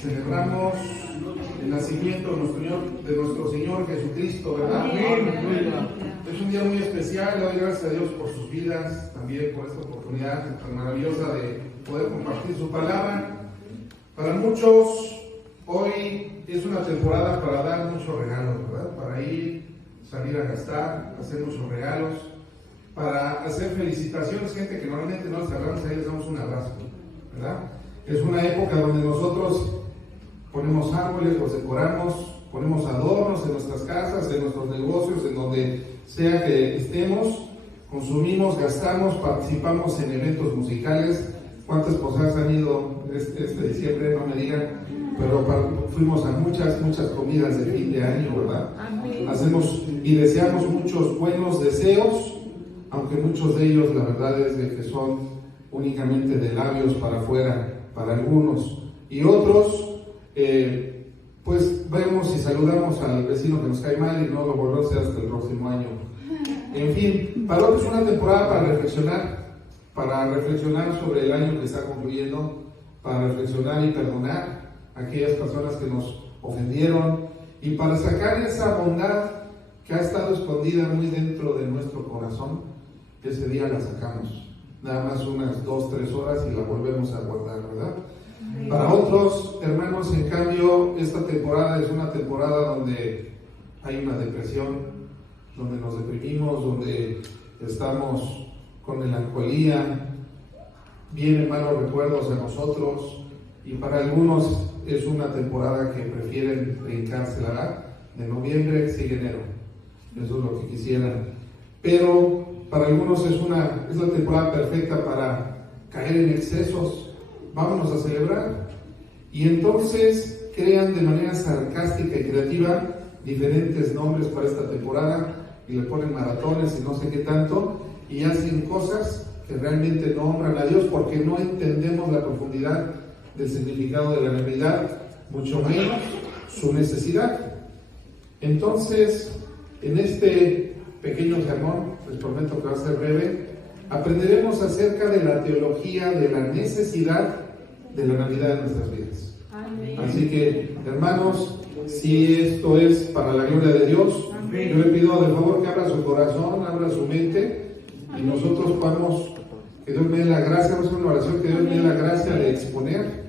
Celebramos el nacimiento de nuestro Señor Jesucristo, ¿verdad? Es un día muy especial. Le doy gracias a Dios por sus vidas, también por esta oportunidad tan maravillosa de poder compartir su palabra. Para muchos, hoy es una temporada para dar muchos regalos, ¿verdad? Para ir, salir a gastar, hacer muchos regalos, para hacer felicitaciones, gente que normalmente no les hablamos, ahí les damos un abrazo, ¿verdad? Es una época donde nosotros ponemos árboles, los decoramos, ponemos adornos en nuestras casas, en nuestros negocios, en donde sea que estemos, consumimos, gastamos, participamos en eventos musicales. ¿Cuántas cosas han ido este diciembre? No me digan, pero fuimos a muchas comidas de fin de año, ¿verdad? Amén. Hacemos y deseamos muchos buenos deseos, aunque muchos de ellos la verdad es de que son únicamente de labios para afuera, para algunos, y otros pues vemos y saludamos al vecino que nos cae mal y no lo volvemos a hacer hasta el próximo año. En fin, para otros es una temporada para reflexionar sobre el año que está concluyendo, para reflexionar y perdonar a aquellas personas que nos ofendieron y para sacar esa bondad que ha estado escondida muy dentro de nuestro corazón. Ese día la sacamos, nada más unas 2-3 horas y la volvemos a guardar, ¿verdad? Para otros hermanos, en cambio, esta temporada es una temporada donde hay una depresión, donde nos deprimimos, donde estamos con melancolía, vienen malos recuerdos a nosotros, y para algunos es una temporada que prefieren brincarse, de noviembre sigue enero, eso es lo que quisieran, pero para algunos es la temporada perfecta para caer en excesos. Vámonos a celebrar, y entonces crean de manera sarcástica y creativa diferentes nombres para esta temporada y le ponen maratones y no sé qué tanto, y hacen cosas que realmente no honran a Dios porque no entendemos la profundidad del significado de la Navidad, mucho menos su necesidad. Entonces, en este pequeño sermón, les prometo que va a ser breve, aprenderemos acerca de la teología de la necesidad de la Navidad en nuestras vidas. Amén. Así que, hermanos, si esto es para la gloria de Dios, amén, yo le pido de favor que abra su corazón, abra su mente, y nosotros podamos, que Dios me dé la gracia, vamos a hacer una oración, que Dios me dé la gracia de exponer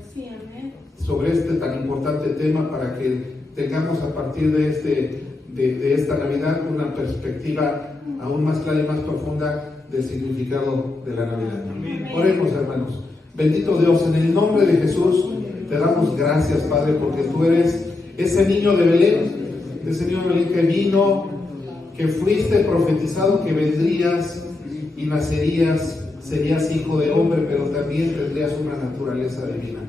sobre este tan importante tema para que tengamos a partir de esta Navidad una perspectiva aún más clara y más profunda del significado de la Navidad. Amén. Oremos, hermanos. Bendito Dios, en el nombre de Jesús te damos gracias, Padre, porque tú eres ese niño de Belén, que vino, que fuiste profetizado que vendrías y nacerías, serías hijo de hombre, pero también tendrías una naturaleza divina.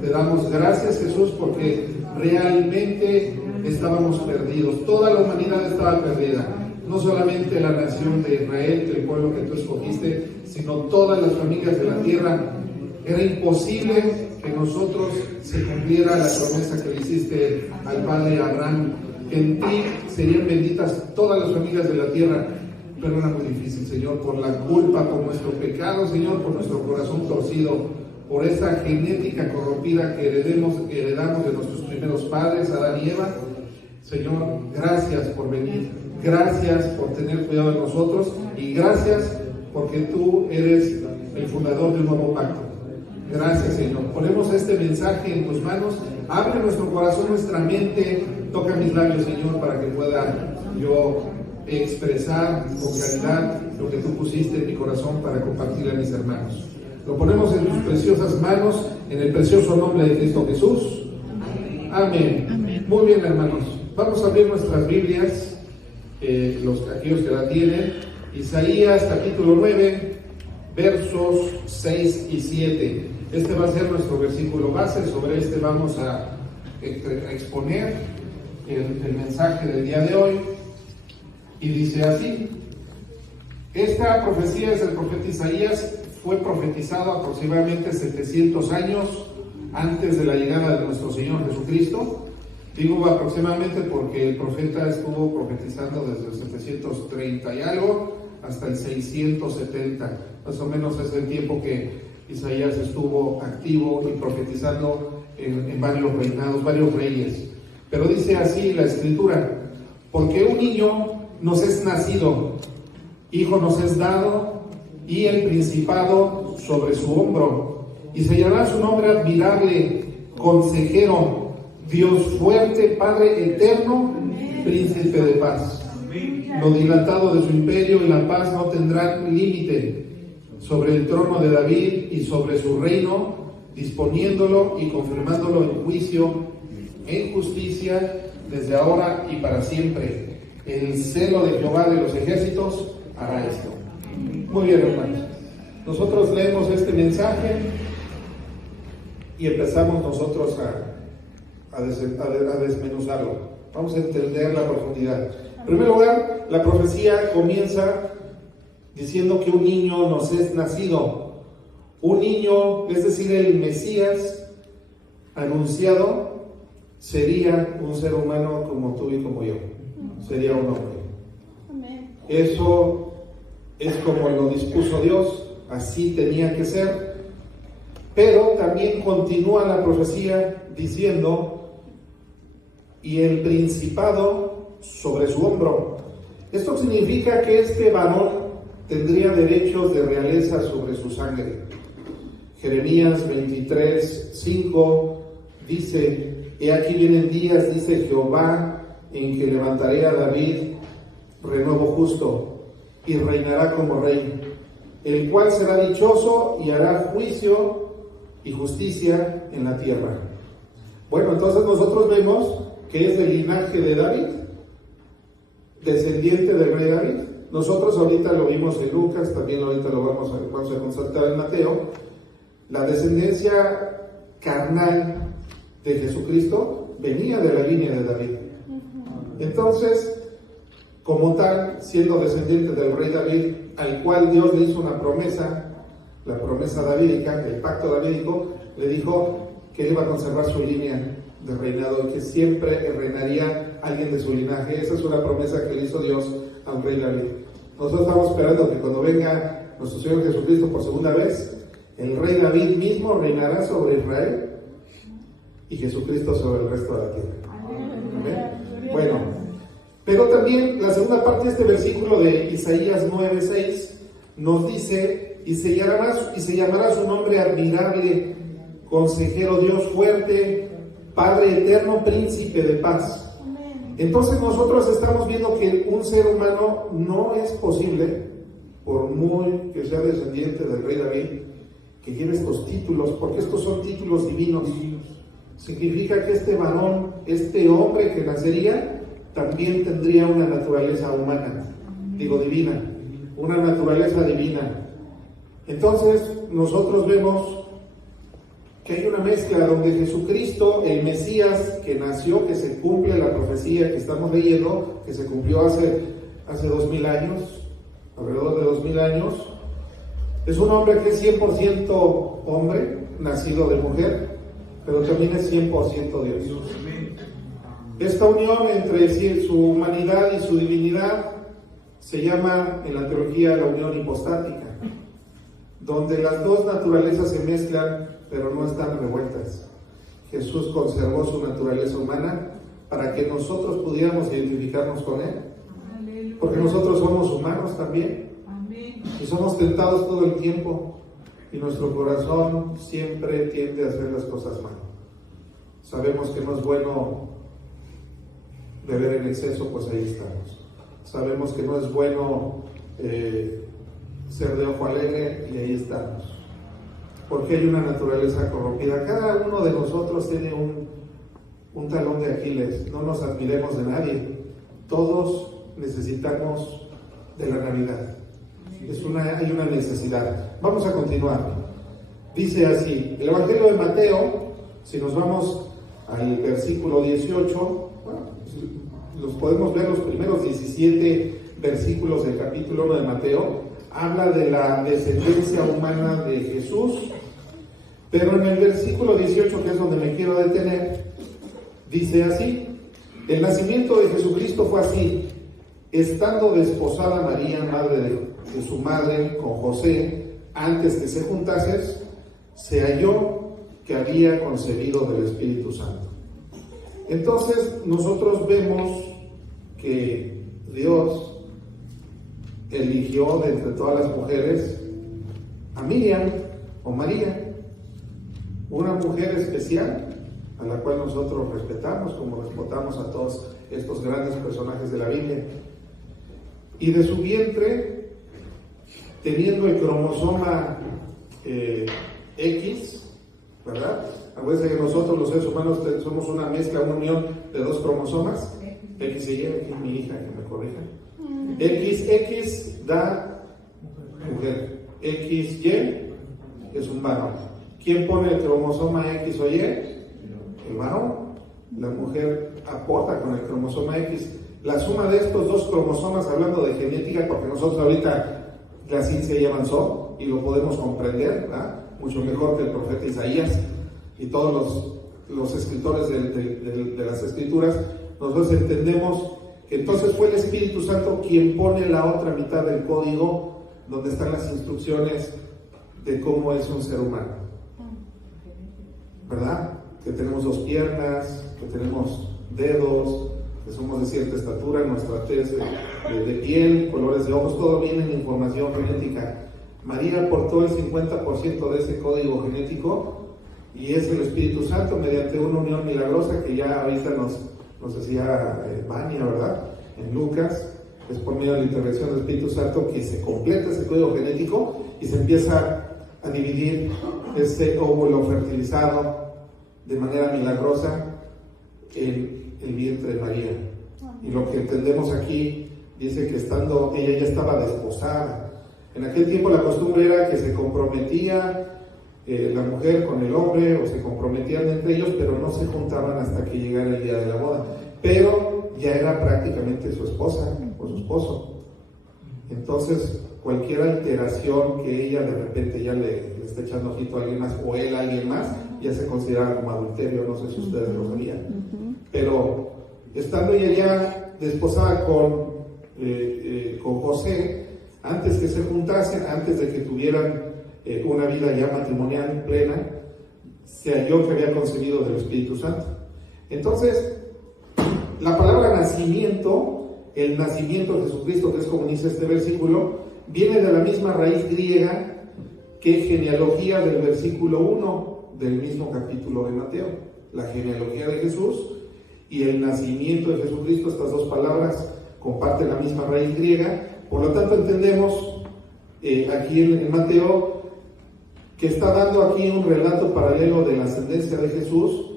Te damos gracias, Jesús, porque realmente estábamos perdidos, toda la humanidad estaba perdida. No solamente la nación de Israel, el pueblo que tú escogiste, sino todas las familias de la tierra. Era imposible que nosotros se cumpliera la promesa que le hiciste al padre Abraham, que en ti serían benditas todas las familias de la tierra, pero era muy difícil, Señor, por la culpa, por nuestro pecado, Señor, por nuestro corazón torcido, por esa genética corrompida que heredamos de nuestros primeros padres, Adán y Eva. Señor, gracias por venir, gracias por tener cuidado de nosotros, y gracias porque tú eres el fundador de un nuevo pacto. Gracias, Señor. Ponemos este mensaje en tus manos. Abre nuestro corazón, nuestra mente. Toca mis labios, Señor, para que pueda yo expresar con claridad lo que tú pusiste en mi corazón para compartir a mis hermanos. Lo ponemos en tus preciosas manos, en el precioso nombre de Cristo Jesús. Amén. Amén. Muy bien, hermanos. Vamos a abrir nuestras Biblias, aquellos que la tienen. Isaías capítulo 9, versos 6 y 7. Este va a ser nuestro versículo base. Sobre este vamos a exponer el mensaje del día de hoy. Y dice así: esta profecía es del profeta Isaías, fue profetizado aproximadamente 700 años antes de la llegada de nuestro Señor Jesucristo. Digo aproximadamente porque el profeta estuvo profetizando desde el 730 y algo hasta el 670, más o menos es el tiempo que Isaías estuvo activo y profetizando en varios reinados, varios reyes. Pero dice así la Escritura: porque un niño nos es nacido, hijo nos es dado, y el principado sobre su hombro, y se llamará su nombre admirable, consejero, Dios fuerte, Padre eterno, príncipe de paz. Lo dilatado de su imperio y la paz no tendrán límite sobre el trono de David y sobre su reino, disponiéndolo y confirmándolo en juicio, en justicia, desde ahora y para siempre. El celo de Jehová de los ejércitos hará esto. Muy bien, hermanos. Nosotros leemos este mensaje y empezamos nosotros a desmenuzarlo. Vamos a entender la profundidad. En primer lugar, la profecía comienza diciendo que un niño nos es nacido. Un niño, es decir, el Mesías anunciado, sería un ser humano como tú y como yo. Sería un hombre. Eso es como lo dispuso Dios, así tenía que ser. Pero también continúa la profecía diciendo: y el principado sobre su hombro. Esto significa que este varón tendría derechos de realeza sobre su sangre. Jeremías 23:5 dice: he aquí vienen días, dice Jehová, en que levantaré a David renuevo justo, y reinará como rey, el cual será dichoso y hará juicio y justicia en la tierra. Bueno, entonces nosotros vemos que es del linaje de David, descendiente del rey David. Nosotros ahorita lo vimos en Lucas, también ahorita lo vamos a constatar en Mateo. La descendencia carnal de Jesucristo venía de la línea de David. Entonces, como tal, siendo descendiente del rey David, al cual Dios le hizo una promesa, la promesa davídica, el pacto davídico, le dijo que él iba a conservar su línea de reinado y que siempre reinaría alguien de su linaje. Esa es una promesa que le hizo Dios al rey David. Nosotros estamos esperando que cuando venga nuestro Señor Jesucristo por segunda vez, el rey David mismo reinará sobre Israel y Jesucristo sobre el resto de la tierra. ¿Amén? Bueno, pero también la segunda parte de este versículo de Isaías 9:6 nos dice: y se llamará su nombre admirable, consejero, Dios fuerte, Padre eterno, príncipe de paz. Entonces nosotros estamos viendo que un ser humano no es posible, por muy que sea descendiente del rey David, que lleve estos títulos, porque estos son títulos divinos. Significa que este varón, este hombre que nacería, también tendría una naturaleza humana, divina, una naturaleza divina. Entonces nosotros vemos que hay una mezcla donde Jesucristo, el Mesías que nació, que se cumple la profecía que estamos leyendo, que se cumplió hace 2000 años, alrededor de 2000 años, es un hombre que es 100% hombre, nacido de mujer, pero también es 100% Dios. Esta unión entre su humanidad y su divinidad se llama en la teología la unión hipostática, donde las dos naturalezas se mezclan, pero no están revueltas. Jesús conservó su naturaleza humana para que nosotros pudiéramos identificarnos con Él, porque nosotros somos humanos también, y somos tentados todo el tiempo, y nuestro corazón siempre tiende a hacer las cosas mal. Sabemos que no es bueno beber en exceso, pues ahí estamos. Sabemos que no es bueno ser de ojo alegre, y ahí estamos. Porque hay una naturaleza corrompida. Cada uno de nosotros tiene un talón de Aquiles. No nos admiremos de nadie. Todos necesitamos de la Navidad. Hay una necesidad. Vamos a continuar. Dice así, el Evangelio de Mateo, si nos vamos al versículo 18, bueno, los podemos ver los primeros 17 versículos del capítulo 1 de Mateo. Habla de la descendencia humana de Jesús, pero en el versículo 18, que es donde me quiero detener, dice así: el nacimiento de Jesucristo fue así: estando desposada María, madre de su madre, con José, antes que se juntasen, se halló que había concebido del Espíritu Santo. Entonces nosotros vemos que Dios eligió de entre todas las mujeres a Miriam o María, una mujer especial a la cual nosotros respetamos como respetamos a todos estos grandes personajes de la Biblia. Y de su vientre, teniendo el cromosoma X, ¿verdad? Acuérdense que nosotros los seres humanos somos una mezcla, una unión de dos cromosomas, X y Y, aquí mi hija que me corrija. XX da mujer, XY es un varón. ¿Quién pone el cromosoma X o Y? El varón. La mujer aporta con el cromosoma X. La suma de estos dos cromosomas, hablando de genética, porque nosotros ahorita la ciencia ya avanzó y lo podemos comprender, ¿verdad? Mucho mejor que el profeta Isaías y todos los escritores de las escrituras, nosotros entendemos que entonces fue el Espíritu Santo quien pone la otra mitad del código donde están las instrucciones de cómo es un ser humano, ¿verdad? Que tenemos dos piernas, que tenemos dedos, que somos de cierta estatura, nuestra tez de piel, colores de ojos, todo viene en información genética. María aportó el 50% de ese código genético y es el Espíritu Santo mediante una unión milagrosa que ya ahorita nos decía Vania, ¿verdad? En Lucas, es por medio de la intervención del Espíritu Santo que se completa ese código genético y se empieza a dividir este óvulo fertilizado de manera milagrosa en el vientre de María. Y lo que entendemos aquí dice que estando ella ya estaba desposada. En aquel tiempo la costumbre era que se comprometía la mujer con el hombre o se comprometían entre ellos, pero no se juntaban hasta que llegara el día de la boda. Pero ya era prácticamente su esposa o su esposo. Entonces, cualquier alteración que ella de repente ya le esté echando ojito a alguien más o él a alguien más, ya se considera como adulterio, no sé si ustedes lo sabían. Pero estando ella ya desposada con José, antes que se juntasen, antes de que tuvieran una vida ya matrimonial plena, se halló que había concebido del Espíritu Santo. Entonces, la palabra nacimiento, el nacimiento de Jesucristo, que es como dice este versículo, viene de la misma raíz griega que genealogía del versículo 1 del mismo capítulo de Mateo. La genealogía de Jesús y el nacimiento de Jesucristo, estas dos palabras comparten la misma raíz griega. Por lo tanto, entendemos aquí en Mateo que está dando aquí un relato paralelo de la ascendencia de Jesús,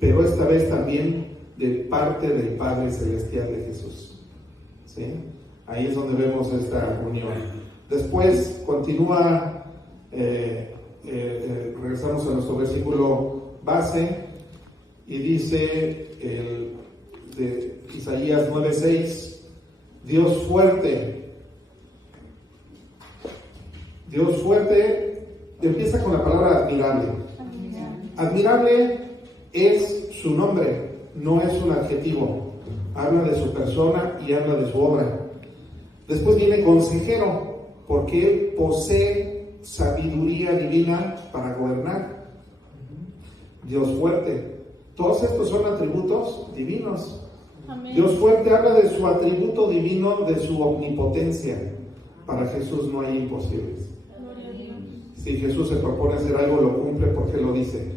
pero esta vez también de parte del Padre Celestial de Jesús. ¿Sí? Ahí es donde vemos esta unión. Después continúa, regresamos a nuestro versículo base y dice de Isaías 9:6, Dios fuerte, empieza con la palabra admirable. Admirable es su nombre, no es un adjetivo. Habla de su persona y habla de su obra. Después viene consejero, porque él posee sabiduría divina para gobernar. Dios fuerte. Todos estos son atributos divinos. Amén. Dios fuerte habla de su atributo divino, de su omnipotencia. Para Jesús no hay imposibles. Si Jesús se propone hacer algo, lo cumple porque lo dice.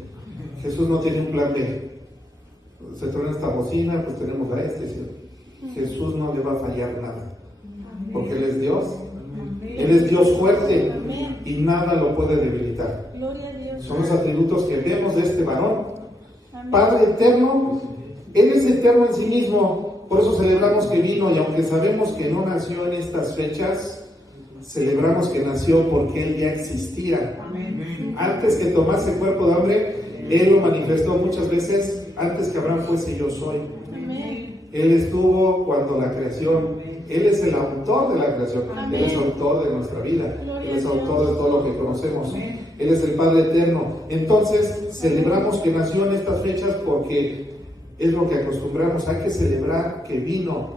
Jesús no tiene un plan B. Se truena esta bocina, pues tenemos a este. ¿Sí? Jesús no le va a fallar nada. Porque Él es Dios. Él es Dios fuerte y nada lo puede debilitar. Son los atributos que vemos de este varón. Padre eterno, Él es eterno en sí mismo. Por eso celebramos que vino, y aunque sabemos que no nació en estas fechas, celebramos que nació porque Él ya existía. Antes que tomase cuerpo de hombre, Él lo manifestó muchas veces. Antes que Abraham fuese, yo soy. Él estuvo cuando la creación. Él es el autor de la creación. Él es autor de nuestra vida. Él es autor de todo lo que conocemos. Él es el Padre eterno. Entonces celebramos que nació en estas fechas porque es lo que acostumbramos. Hay que celebrar que vino.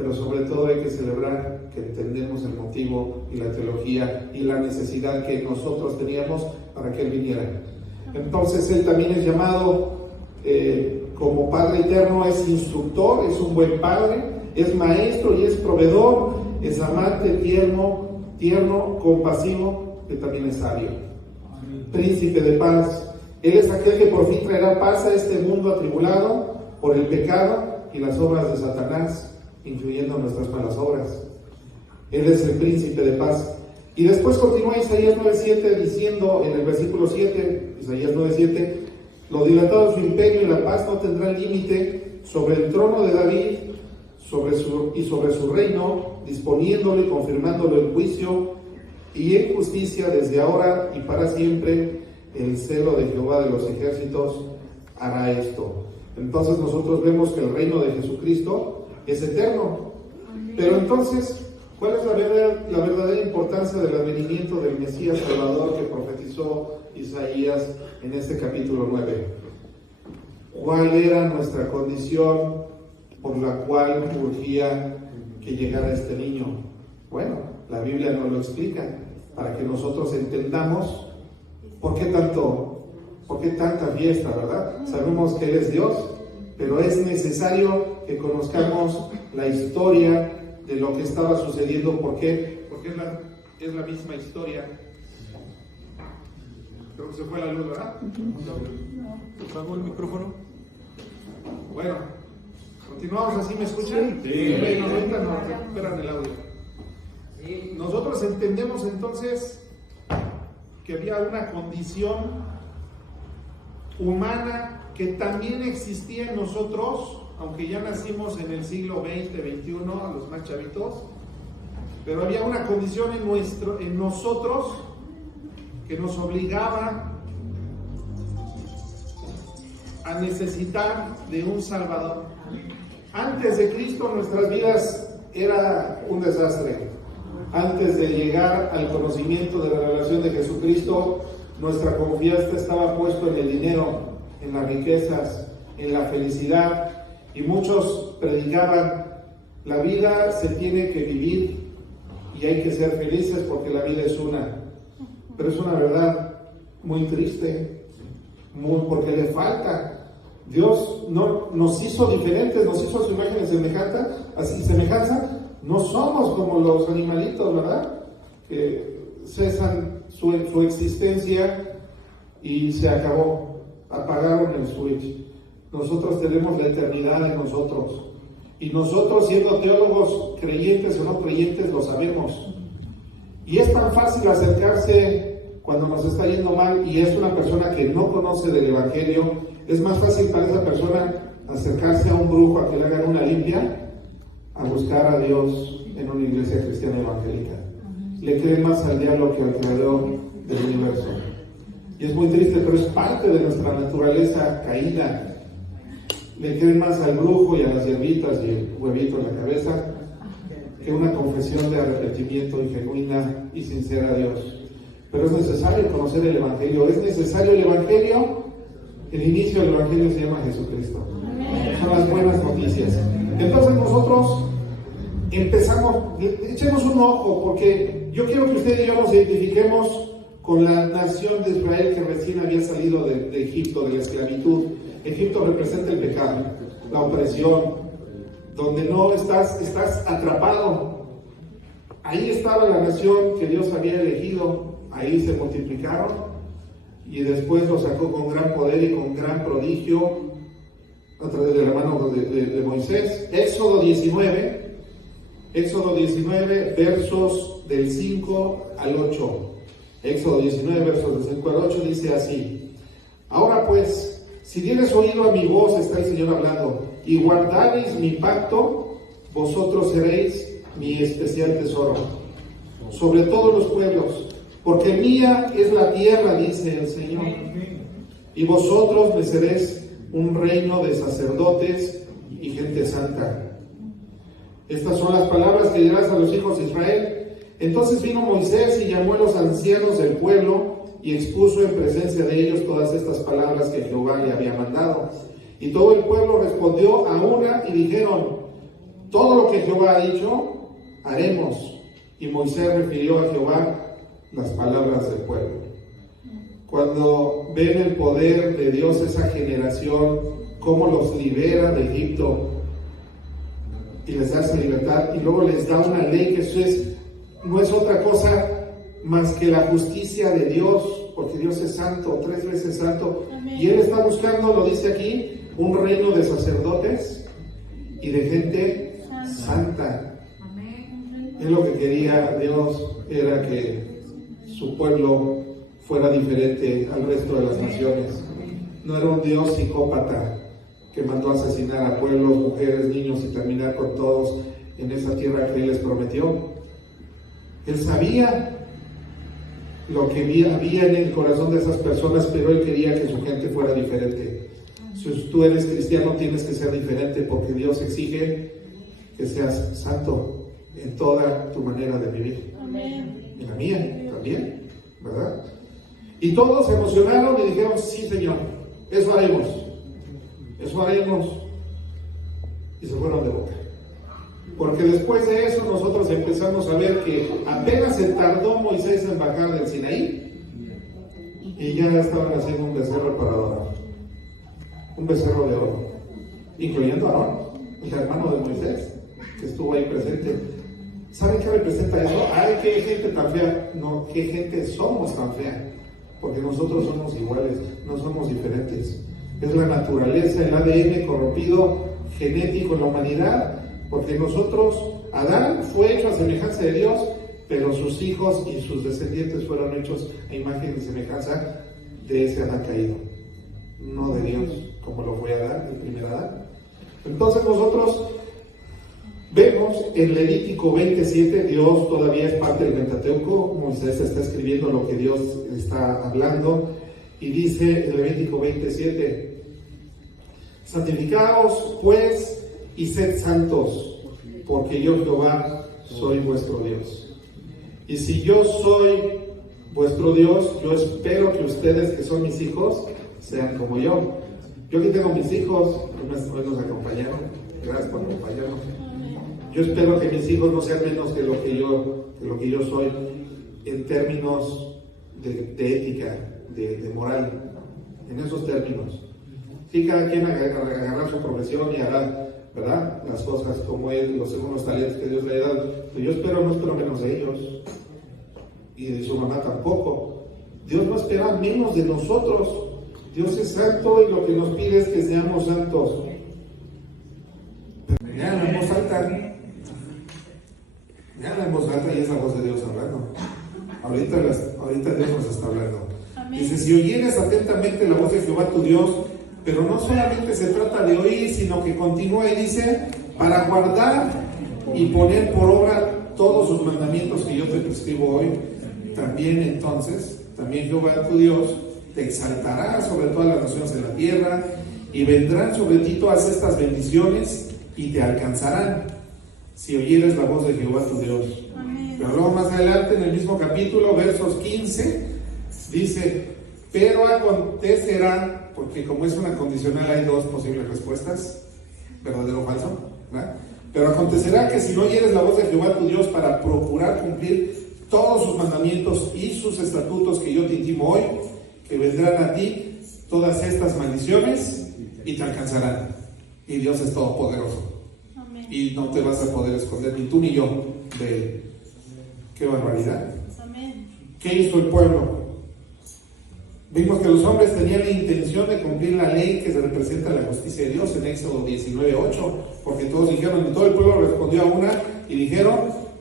pero sobre todo hay que celebrar que entendemos el motivo y la teología y la necesidad que nosotros teníamos para que Él viniera. Entonces Él también es llamado como Padre Eterno, es instructor, es un buen Padre, es maestro y es proveedor, es amante, tierno, compasivo, que también es sabio. Príncipe de paz, Él es aquel que por fin traerá paz a este mundo atribulado por el pecado y las obras de Satanás, incluyendo nuestras malas obras. Él es el príncipe de paz. Y después continúa Isaías 9:7 diciendo en el versículo 7, Isaías 9:7, lo dilatado de su imperio y la paz no tendrá límite sobre el trono de David sobre su reino, disponiéndolo y confirmándolo en juicio y en justicia desde ahora y para siempre. El celo de Jehová de los ejércitos hará esto. Entonces nosotros vemos que el reino de Jesucristo es eterno. Pero entonces, ¿cuál es la verdadera importancia del advenimiento del Mesías Salvador que profetizó Isaías en este capítulo 9? ¿Cuál era nuestra condición por la cual urgía que llegara este niño? Bueno, la Biblia nos lo explica para que nosotros entendamos por qué tanta fiesta, ¿verdad? Sabemos que Él es Dios, pero es necesario que conozcamos la historia de lo que estaba sucediendo. ¿Por qué? Porque es la misma historia. Creo que se fue la luz, ¿verdad? ¿Se apagó el micrófono? Bueno, continuamos así, ¿me escuchan? Sí. Ahorita nos recuperan el audio. Nosotros entendemos entonces que había una condición humana que también existía en nosotros, aunque ya nacimos en el siglo XX, XXI, a los más chavitos, pero había una condición en nosotros que nos obligaba a necesitar de un Salvador. Antes de Cristo nuestras vidas era un desastre. Antes de llegar al conocimiento de la revelación de Jesucristo, nuestra confianza estaba puesta en el dinero, en las riquezas, en la felicidad, y muchos predicaban: la vida se tiene que vivir y hay que ser felices porque la vida es una. Pero es una verdad muy triste, porque le falta. Dios no nos hizo diferentes, nos hizo a su imagen y semejanza. No somos como los animalitos, ¿verdad? Que cesan su existencia y se acabó, apagaron el switch. Nosotros tenemos la eternidad en nosotros, y nosotros, siendo teólogos, creyentes o no creyentes, lo sabemos. Y es tan fácil acercarse cuando nos está yendo mal y es una persona que no conoce del Evangelio. Es más fácil para esa persona acercarse a un brujo a que le hagan una limpia, a buscar a Dios en una iglesia cristiana evangélica. Le creen más al diablo que al creador del universo. Y es muy triste, pero es parte de nuestra naturaleza caída. Le creen más al brujo y a las hierbitas y el huevito en la cabeza que una confesión de arrepentimiento genuina y sincera a Dios. Pero es necesario conocer el Evangelio. Es necesario el Evangelio. El inicio del Evangelio se llama Jesucristo. Son las buenas noticias. Entonces nosotros empezamos, echemos un ojo, porque yo quiero que usted y yo nos identifiquemos con la nación de Israel que recién había salido de Egipto, de la esclavitud. Egipto representa el pecado, la opresión, donde no estás atrapado. Ahí estaba la nación que Dios había elegido, ahí se multiplicaron y después los sacó con gran poder y con gran prodigio a través de la mano de Moisés. Éxodo 19, versos del 5 al 8. Éxodo 19, versos del 5 al 8 dice así: ahora pues, si dieres oído a mi voz, está el Señor hablando, y guardaréis mi pacto, vosotros seréis mi especial tesoro sobre todos los pueblos, porque mía es la tierra, dice el Señor, y vosotros me seréis un reino de sacerdotes y gente santa. Estas son las palabras que dirás a los hijos de Israel. Entonces vino Moisés y llamó a los ancianos del pueblo y expuso en presencia de ellos todas estas palabras que Jehová le había mandado. Y todo el pueblo respondió a una y dijeron: todo lo que Jehová ha dicho, haremos. Y Moisés refirió a Jehová las palabras del pueblo. Cuando ven el poder de Dios, esa generación, cómo los libera de Egipto y les da esa libertad, y luego les da una ley que eso no es otra cosa más que la justicia de Dios, porque Dios es santo, 3 veces santo. Amén. Y Él está buscando, lo dice aquí, un reino de sacerdotes y de gente santa. Amén. Es lo que quería Dios, era que su pueblo fuera diferente al resto de las naciones. No era un Dios psicópata que mandó a asesinar a pueblos, mujeres, niños y terminar con todos en esa tierra que Él les prometió. Él sabía lo que había en el corazón de esas personas, pero Él quería que su gente fuera diferente. Si tú eres cristiano, tienes que ser diferente, porque Dios exige que seas santo en toda tu manera de vivir. Amén. En la mía también, ¿verdad? Y todos se emocionaron y dijeron, sí, Señor, eso haremos. Eso haremos. Y se fueron de boca. Porque después de eso nosotros empezamos a ver que apenas se tardó Moisés en bajar del Sinaí y ya estaban haciendo un becerro para adorar. Un becerro de oro, incluyendo a Aarón, el hermano de Moisés, que estuvo ahí presente. ¿Saben qué representa eso? Ay, qué gente tan fea. No, qué gente somos tan fea. Porque nosotros somos iguales, no somos diferentes. Es la naturaleza, el ADN corrompido genético en la humanidad. Porque nosotros, Adán fue hecho a semejanza de Dios, pero sus hijos y sus descendientes fueron hechos a imagen y semejanza de ese Adán caído, no de Dios, como lo fue Adán, el primer Adán. Entonces nosotros vemos en Levítico 27, Dios todavía es parte del Pentateuco, Moisés está escribiendo lo que Dios está hablando, y dice en Levítico 27, santificaos pues, y sed santos, porque yo Jehová soy vuestro Dios. Y si yo soy vuestro Dios, yo espero que ustedes, que son mis hijos, sean como yo. Yo aquí tengo mis hijos, hoy nos acompañaron, gracias por acompañarnos. Yo espero que mis hijos no sean menos que lo que yo soy en términos de ética, de moral, en esos términos. Sí, cada quien agarrará su profesión y hará, ¿verdad?, las cosas como él, según los talentos que Dios le ha dado. Pero yo no espero menos de ellos, y de su mamá tampoco. Dios no espera menos de nosotros. Dios es santo y lo que nos pide es que seamos santos. Ya en voz alta. Ya en voz alta, y es la voz de Dios hablando. Ahorita Dios nos está hablando. Amén. Dice, si oyeres atentamente la voz de Jehová tu Dios, pero no solamente se trata de oír, sino que continúa y dice, para guardar y poner por obra todos sus mandamientos que yo te prescribo hoy, también Jehová tu Dios te exaltará sobre todas las naciones de la tierra, y vendrán sobre ti todas estas bendiciones y te alcanzarán, si oyeres la voz de Jehová tu Dios. Amén. Pero luego más adelante, en el mismo capítulo, versos 15, dice, pero acontecerá, porque como es una condicional hay dos posibles respuestas, verdadero o falso, ¿verdad? Pero acontecerá que si no oyeres la voz de Jehová tu Dios para procurar cumplir todos sus mandamientos y sus estatutos que yo te intimo hoy, que vendrán a ti todas estas maldiciones y te alcanzarán. Y Dios es todopoderoso. Amén. Y no te vas a poder esconder, ni tú ni yo, de él. ¡Qué barbaridad! Amén. ¿Qué hizo el pueblo? Vimos que los hombres tenían la intención de cumplir la ley que se representa la justicia de Dios en Éxodo 19:8, porque todos dijeron, y todo el pueblo respondió a una y dijeron,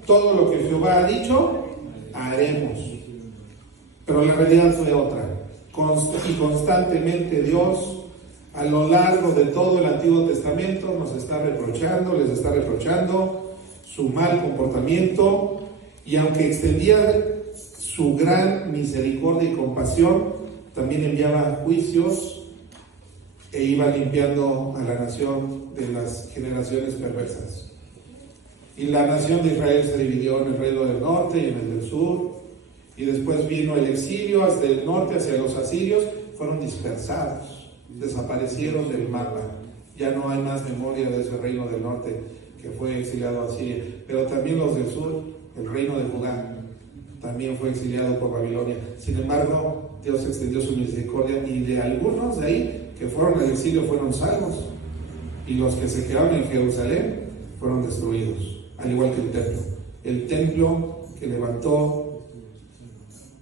todo lo que Jehová ha dicho, haremos. Pero la realidad fue otra. Y constantemente Dios, a lo largo de todo el Antiguo Testamento, les está reprochando su mal comportamiento, y aunque extendía su gran misericordia y compasión, también enviaba juicios e iba limpiando a la nación de las generaciones perversas. Y la nación de Israel se dividió en el reino del norte y en el del sur, y después vino el exilio hacia el norte, hacia los asirios, fueron dispersados, desaparecieron del mapa, ya no hay más memoria de ese reino del norte, que fue exiliado a Siria, pero también los del sur, el reino de Judá, también fue exiliado por Babilonia. Sin embargo, Dios extendió su misericordia y de algunos de ahí que fueron al exilio fueron salvos, y los que se quedaron en Jerusalén fueron destruidos, al igual que el templo que levantó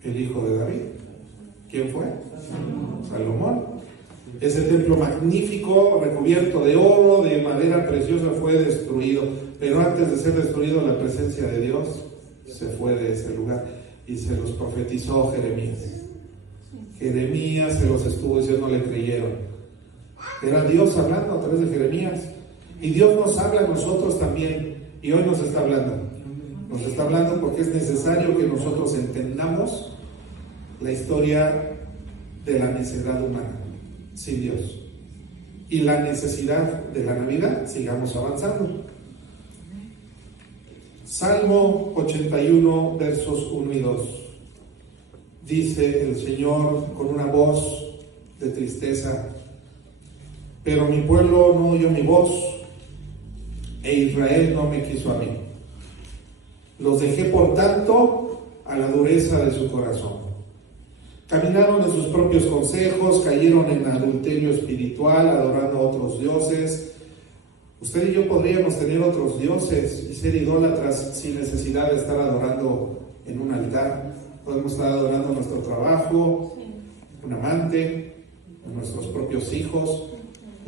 el hijo de David. ¿Quién fue? Salomón. Ese templo magnífico, recubierto de oro, de madera preciosa, fue destruido, pero antes de ser destruido, la presencia de Dios se fue de ese lugar y se los profetizó Jeremías. Jeremías se los estuvo diciendo, no le creyeron. Era Dios hablando a través de Jeremías, y Dios nos habla a nosotros también, y hoy nos está hablando. Nos está hablando porque es necesario que nosotros entendamos la historia de la necedad humana sin Dios y la necesidad de la Navidad. Sigamos avanzando. Salmo 81, versos 1 y 2. Dice el Señor con una voz de tristeza: pero mi pueblo no oyó mi voz, e Israel no me quiso a mí. Los dejé, por tanto, a la dureza de su corazón. Caminaron en sus propios consejos, cayeron en adulterio espiritual, adorando a otros dioses. Usted y yo podríamos tener otros dioses y ser idólatras sin necesidad de estar adorando en un altar. Podemos estar adorando nuestro trabajo, un amante, nuestros propios hijos.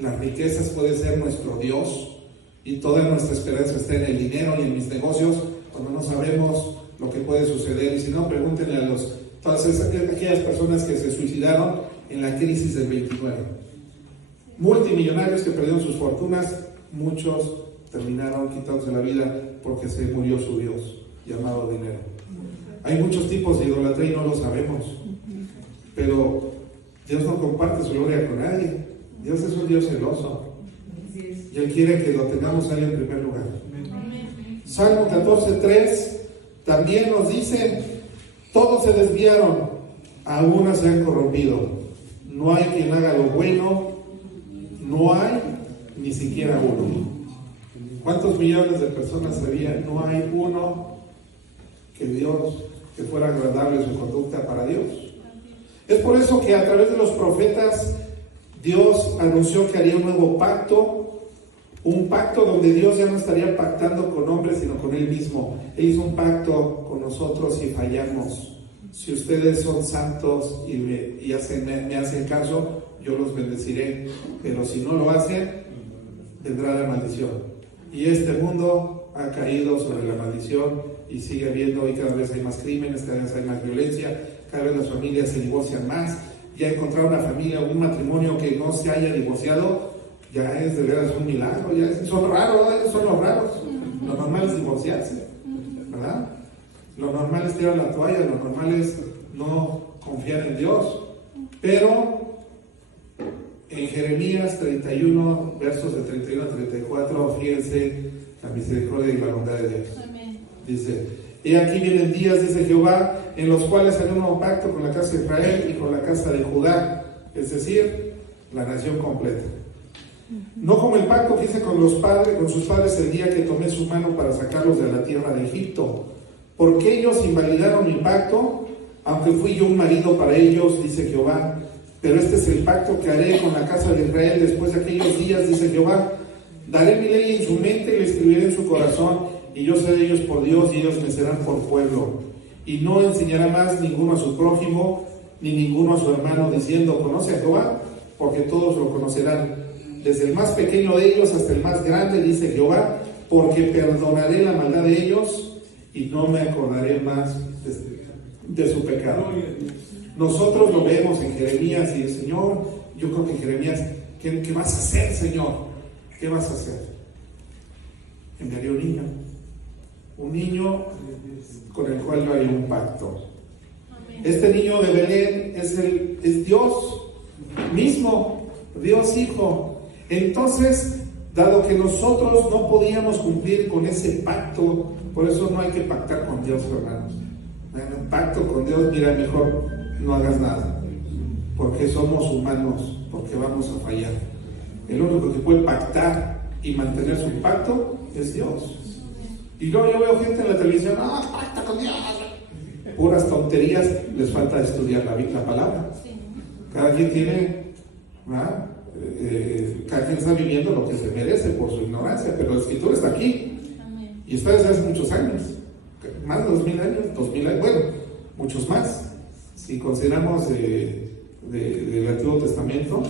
Las riquezas pueden ser nuestro Dios, y toda nuestra esperanza está en el dinero y en mis negocios, cuando no sabemos lo que puede suceder. Y si no, pregúntenle a todas aquellas personas que se suicidaron en la crisis del 29. Multimillonarios que perdieron sus fortunas, muchos terminaron quitándose la vida porque se murió su Dios, llamado dinero. Hay muchos tipos de idolatría y no lo sabemos, pero Dios no comparte su gloria con nadie. Dios es un Dios celoso, y Él quiere que lo tengamos ahí en primer lugar. Salmo 14:3 también nos dice: todos se desviaron, a una se han corrompido. No hay quien haga lo bueno, no hay ni siquiera uno. ¿Cuántos millones de personas había? No hay uno que fuera agradable su conducta para Dios. Es por eso que a través de los profetas Dios anunció que haría un nuevo pacto, un pacto donde Dios ya no estaría pactando con hombres, sino con Él mismo. Él hizo un pacto con nosotros si fallamos. Si ustedes son santos y me hacen caso, yo los bendeciré, pero si no lo hacen, vendrá la maldición. Y este mundo ha caído sobre la maldición y sigue habiendo, y cada vez hay más crímenes, cada vez hay más violencia, cada vez las familias se divorcian más. Ya encontrar una familia, un matrimonio que no se haya divorciado, ya es de veras un milagro. Son raros, son los raros. Lo normal es divorciarse, ¿verdad? Lo normal es tirar la toalla, lo normal es no confiar en Dios. Pero en Jeremías 31, versos de 31 a 34, fíjense la misericordia y la bondad de Dios. Dice: he aquí vienen días, dice Jehová, en los cuales haré un nuevo pacto con la casa de Israel y con la casa de Judá, es decir, la nación completa. No como el pacto que hice con sus padres el día que tomé su mano para sacarlos de la tierra de Egipto, porque ellos invalidaron mi pacto, aunque fui yo un marido para ellos, dice Jehová. Pero este es el pacto que haré con la casa de Israel después de aquellos días, dice Jehová. Daré mi ley en su mente y la escribiré en su corazón, y yo seré ellos por Dios, y ellos me serán por pueblo. Y no enseñará más ninguno a su prójimo, ni ninguno a su hermano, diciendo: conoce a Jehová, porque todos lo conocerán, desde el más pequeño de ellos hasta el más grande, dice Jehová, porque perdonaré la maldad de ellos y no me acordaré más de su pecado. Nosotros lo vemos en Jeremías, y el Señor, yo creo que en Jeremías, ¿qué vas a hacer, Señor? ¿Qué vas a hacer? Enviaré un niño con el cual yo haré un pacto. Este niño de Belén es Dios mismo, Dios Hijo. Entonces, dado que nosotros no podíamos cumplir con ese pacto, por eso no hay que pactar con Dios, hermanos. Pacto con Dios, mira, mejor no hagas nada, porque somos humanos, porque vamos a fallar. El único que puede pactar y mantener su pacto es Dios. Y luego yo veo gente en la televisión, pacta con Dios. Puras tonterías, les falta estudiar la palabra. Cada quien tiene, cada quien está viviendo lo que se merece por su ignorancia, pero la Escritura está aquí y está desde hace muchos años, más de 2000 años, bueno, muchos más, si consideramos del Antiguo Testamento,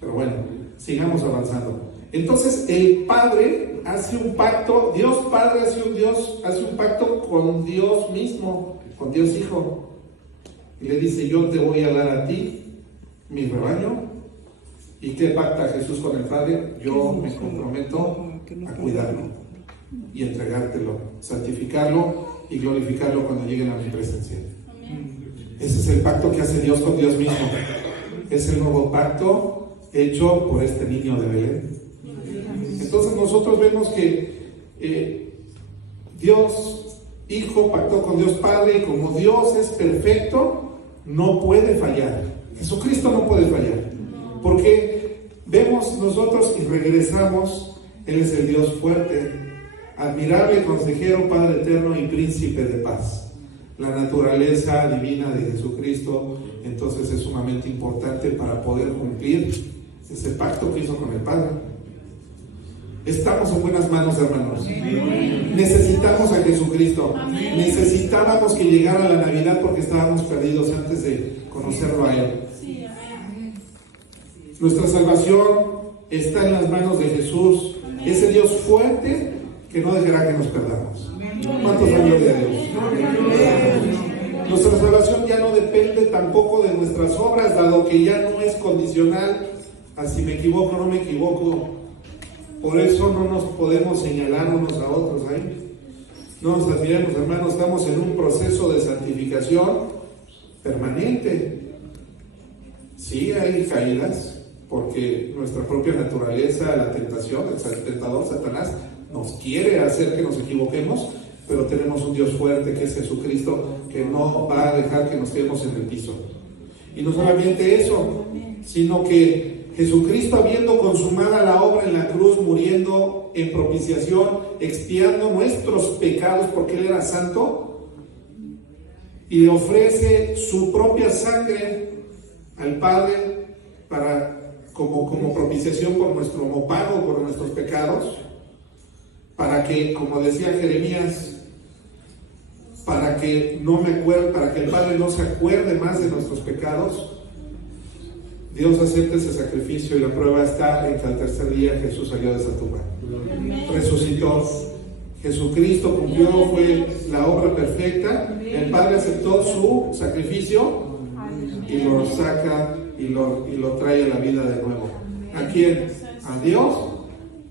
pero bueno, sigamos avanzando. Entonces el Padre hace un pacto, Dios Padre hace un pacto con Dios mismo, con Dios Hijo, y le dice: yo te voy a dar a ti mi rebaño. ¿Y qué pacta Jesús con el Padre? Yo me comprometo a cuidarlo y entregártelo, santificarlo y glorificarlo cuando lleguen a mi presencia. Ese es el pacto que hace Dios con Dios mismo. Es el nuevo pacto hecho por este niño de Belén. Entonces nosotros vemos que Dios Hijo pactó con Dios Padre, y como Dios es perfecto, no puede fallar. Jesucristo no puede fallar, porque vemos nosotros y regresamos: Él es el Dios fuerte, admirable, consejero, Padre eterno y príncipe de paz. La naturaleza divina de Jesucristo entonces es sumamente importante para poder cumplir ese pacto que hizo con el Padre. Estamos en buenas manos, hermanos. Necesitamos a Jesucristo. Necesitábamos que llegara la Navidad porque estábamos perdidos antes de conocerlo a Él. Nuestra salvación está en las manos de Jesús, ese Dios fuerte que no dejará que nos perdamos. ¿Cuántos dan gloria a Dios? Nuestra salvación ya no depende tampoco de nuestras obras, dado que ya no es condicional a si me equivoco o no me equivoco. Por eso no nos podemos señalar unos a otros ahí. No nos admiremos, hermanos, estamos en un proceso de santificación permanente. Sí hay caídas, porque nuestra propia naturaleza, la tentación, el tentador Satanás, nos quiere hacer que nos equivoquemos, pero tenemos un Dios fuerte que es Jesucristo, que no va a dejar que nos quedemos en el piso. Y no solamente eso, sino que Jesucristo, habiendo consumada la obra en la cruz, muriendo en propiciación, expiando nuestros pecados porque Él era santo, y le ofrece su propia sangre al Padre como propiciación por nuestro, como pago por nuestros pecados, para que, como decía Jeremías, para que el Padre no se acuerde más de nuestros pecados. Dios acepta ese sacrificio, y la prueba está en que al tercer día Jesús salió de esa tumba. Resucitó. Jesucristo cumplió, fue la obra perfecta. El Padre aceptó su sacrificio y lo saca y lo trae a la vida de nuevo. ¿A quién? A Dios,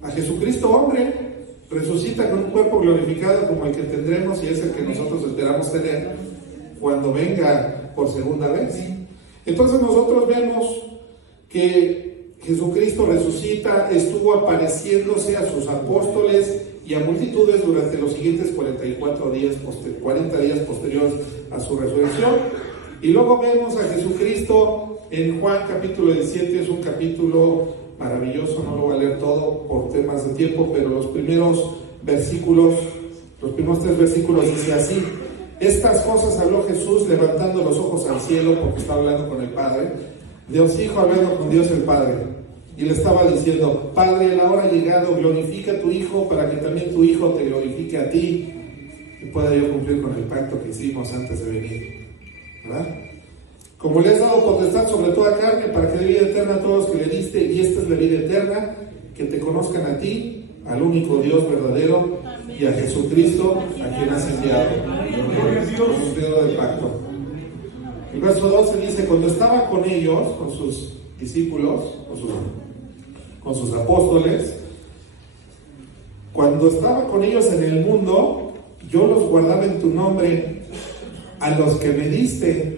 a Jesucristo hombre. Resucita con un cuerpo glorificado como el que tendremos, y es el que nosotros esperamos tener cuando venga por segunda vez. Entonces nosotros vemos que Jesucristo resucita, estuvo apareciéndose a sus apóstoles y a multitudes durante los siguientes 40 días posteriores a su resurrección. Y luego vemos a Jesucristo en Juan capítulo 17, es un capítulo maravilloso, no lo voy a leer todo por temas de tiempo, pero los primeros 3 versículos dice así: estas cosas habló Jesús levantando los ojos al cielo, porque estaba hablando con el Padre, Dios Hijo hablando con Dios el Padre, y le estaba diciendo: Padre, la hora ha llegado, glorifica a tu Hijo, para que también tu Hijo te glorifique a ti, y pueda yo cumplir con el pacto que hicimos antes de venir, ¿verdad? Como le has dado potestad sobre toda carne, para que dé vida eterna a todos los que le diste, y esta es la vida eterna, que te conozcan a ti, al único Dios verdadero, y a Jesucristo, a quien has enviado. Cumplido del pacto. El verso 12 dice: cuando estaba con ellos, con sus discípulos, con sus apóstoles, cuando estaba con ellos en el mundo, yo los guardaba en tu nombre, a los que me diste.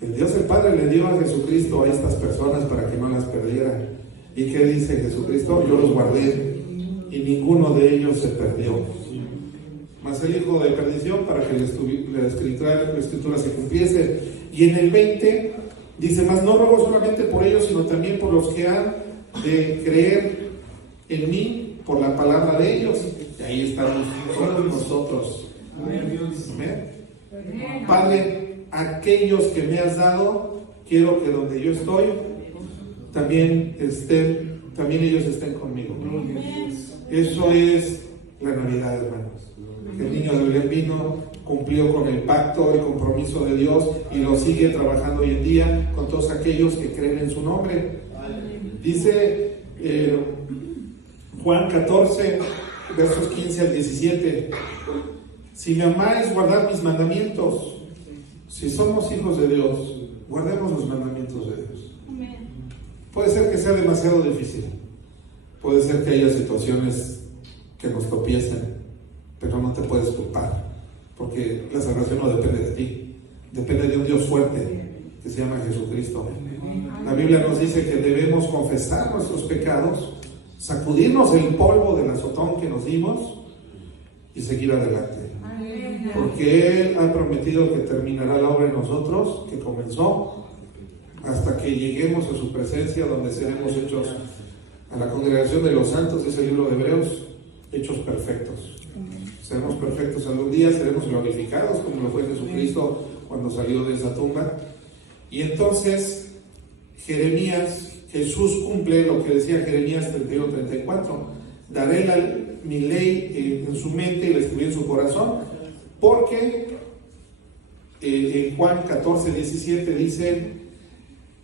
El Dios el Padre le dio a Jesucristo a estas personas para que no las perdieran. ¿Y qué dice Jesucristo? Yo los guardé y ninguno de ellos se perdió. Mas el Hijo de perdición, para que la escritura se cumpliese. Y en el 20 dice: mas no ruego solamente por ellos, sino también por los que han de creer en mí por la palabra de ellos. Y ahí estamos todos nosotros. Amén. Padre, aquellos que me has dado, quiero que donde yo estoy, también ellos estén conmigo. Eso es la Navidad, hermanos. Que el niño de Belén vino, cumplió con el pacto, el compromiso de Dios y lo sigue trabajando hoy en día con todos aquellos que creen en su nombre. Dice Juan 14, versos 15 al 17: si me amáis, guardad mis mandamientos. Si somos hijos de Dios, guardemos los mandamientos de Dios. Puede ser que sea demasiado difícil, puede ser que haya situaciones que nos tropiecen, pero no te puedes culpar, porque la salvación no depende de ti, depende de un Dios fuerte que se llama Jesucristo. La Biblia nos dice que debemos confesar nuestros pecados, sacudirnos el polvo del azotón que nos dimos y seguir adelante, porque Él ha prometido que terminará la obra en nosotros, que comenzó, hasta que lleguemos a su presencia, donde seremos hechos a la congregación de los santos, dice el libro de Hebreos, hechos perfectos. Seremos perfectos algún día, seremos glorificados como lo fue Jesucristo cuando salió de esa tumba. Y entonces Jeremías, Jesús cumple lo que decía Jeremías 31-34: daré mi ley en su mente y la escribí en su corazón, porque en Juan 14-17 dice,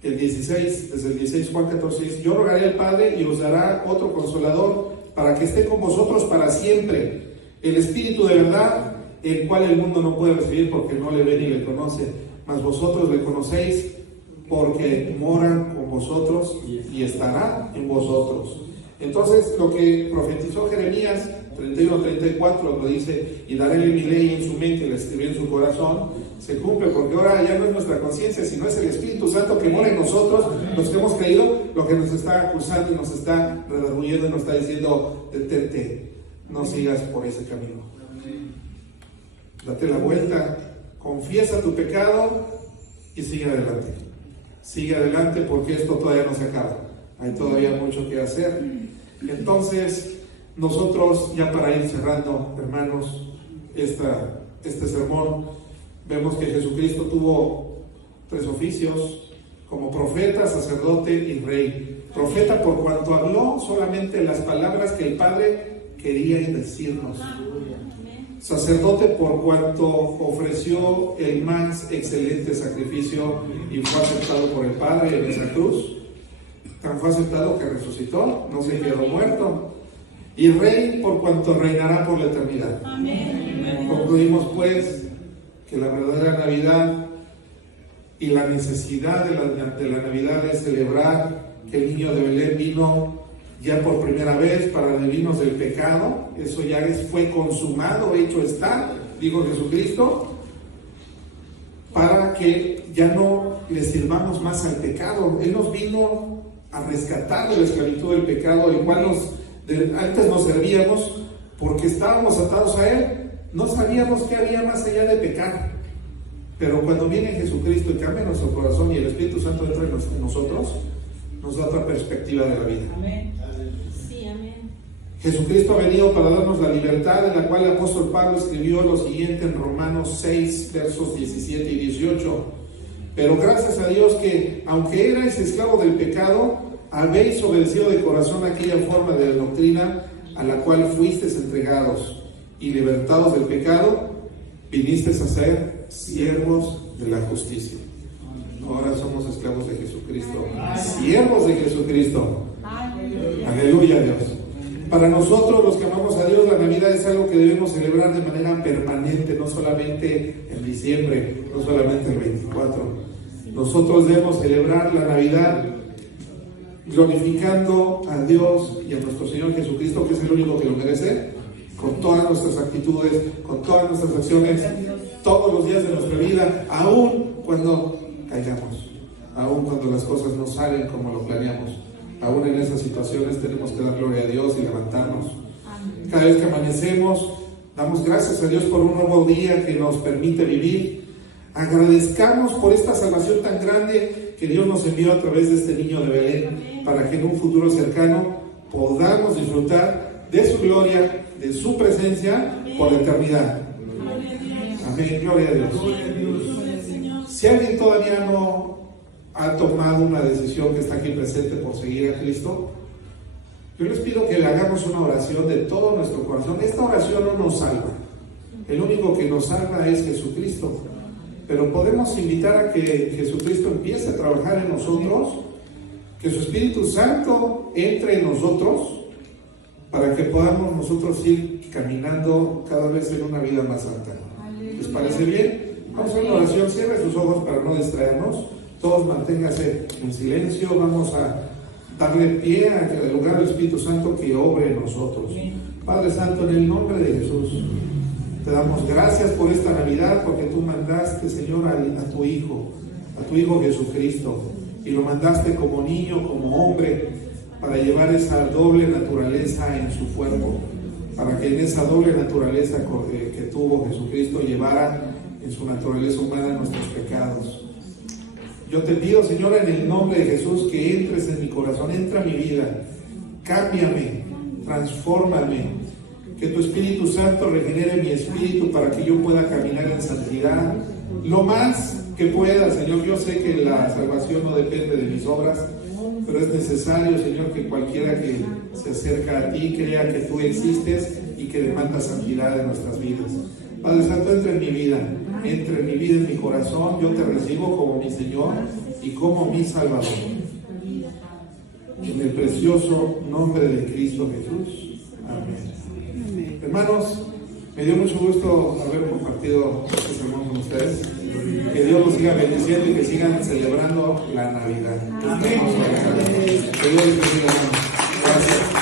el 16, desde el 16, Juan 14 dice: yo rogaré al Padre y os dará otro consolador para que esté con vosotros para siempre, el Espíritu de verdad, el cual el mundo no puede recibir porque no le ve ni le conoce, mas vosotros le conocéis porque moran con vosotros y estará en vosotros. Entonces lo que profetizó Jeremías 31-34, lo dice: y daré mi ley en su mente y la escribí en su corazón, se cumple, porque ahora ya no es nuestra conciencia, sino es el Espíritu Santo que mora en nosotros, los que hemos creído, lo que nos está acusando y nos está redarguyendo y nos está diciendo: detente, no sigas por ese camino, date la vuelta, confiesa tu pecado y sigue adelante. Sigue adelante, porque esto todavía no se acaba, hay todavía mucho que hacer. Entonces nosotros, ya para ir cerrando, hermanos, este sermón, vemos que Jesucristo tuvo 3 oficios: como profeta, sacerdote y rey. Profeta por cuanto habló solamente las palabras que el Padre quería decirnos. Sacerdote por cuanto ofreció el más excelente sacrificio y fue aceptado por el Padre en esa cruz. Tan fue aceptado que resucitó, no se quedó muerto. Y rey por cuanto reinará por la eternidad. Concluimos pues que la verdadera Navidad y la necesidad de la Navidad es celebrar que el niño de Belén vino ya por primera vez para redimirnos del pecado. Eso ya fue consumado, hecho está, dijo Jesucristo, para que ya no le sirvamos más al pecado. Él nos vino a rescatar de la esclavitud del pecado, el cual antes nos servíamos porque estábamos atados a Él. No sabíamos qué había más allá de pecar, pero cuando viene Jesucristo y cambia nuestro corazón y el Espíritu Santo entra en nosotros, nos da otra perspectiva de la vida. Amén. Sí, amén. Jesucristo ha venido para darnos la libertad, en la cual el apóstol Pablo escribió lo siguiente en Romanos 6, versos 17 y 18: pero gracias a Dios que, aunque erais esclavos del pecado, habéis obedecido de corazón aquella forma de doctrina a la cual fuisteis entregados, y libertados del pecado, vinisteis a ser siervos de la justicia. Ahora somos esclavos de Jesucristo, siervos de Jesucristo. Aleluya, Dios. Para nosotros, los que amamos a Dios, la Navidad es algo que debemos celebrar de manera permanente, no solamente en diciembre, no solamente el 24. Nosotros debemos celebrar la Navidad glorificando a Dios y a nuestro Señor Jesucristo, que es el único que lo merece, con todas nuestras actitudes, con todas nuestras acciones, todos los días de nuestra vida, aún cuando caigamos, aún cuando las cosas no salen como lo planeamos. Aún en esas situaciones tenemos que dar gloria a Dios y levantarnos. Cada vez que amanecemos, damos gracias a Dios por un nuevo día que nos permite vivir. Agradezcamos por esta salvación tan grande que Dios nos envió a través de este niño de Belén, para que en un futuro cercano podamos disfrutar de su gloria, de su presencia por la eternidad. Amén, gloria a Dios. Si alguien todavía no ha tomado una decisión que está aquí presente por seguir a Cristo, yo les pido que le hagamos una oración de todo nuestro corazón. Esta oración no nos salva, el único que nos salva es Jesucristo, pero podemos invitar a que Jesucristo empiece a trabajar en nosotros, que su Espíritu Santo entre en nosotros, para que podamos nosotros ir caminando cada vez en una vida más santa. ¿Les parece bien? Vamos a hacer una oración. Cierre sus ojos para no distraernos. Todos manténganse en silencio. Vamos a darle pie a que el lugar del Espíritu Santo que obre en nosotros. Padre Santo, en el nombre de Jesús, te damos gracias por esta Navidad, porque tú mandaste, Señor, a tu Hijo Jesucristo, y lo mandaste como niño, como hombre, para llevar esa doble naturaleza en su cuerpo, para que en esa doble naturaleza que tuvo Jesucristo llevara en su naturaleza humana nuestros pecados. Yo te pido, Señor, en el nombre de Jesús, que entres en mi corazón, entra en mi vida, cámbiame, transfórmame, que tu Espíritu Santo regenere mi espíritu para que yo pueda caminar en santidad lo más que pueda, Señor. Yo sé que la salvación no depende de mis obras, pero es necesario, Señor, que cualquiera que se acerca a ti crea que tú existes y que demandas santidad en nuestras vidas. Padre Santo, entra en mi vida, en mi corazón. Yo te recibo como mi Señor y como mi Salvador. En el precioso nombre de Cristo Jesús. Amén. Hermanos, me dio mucho gusto haber compartido este sermón con ustedes. Que Dios los siga bendiciendo y que sigan celebrando la Navidad. Amén. Que Dios les bendiga. Gracias.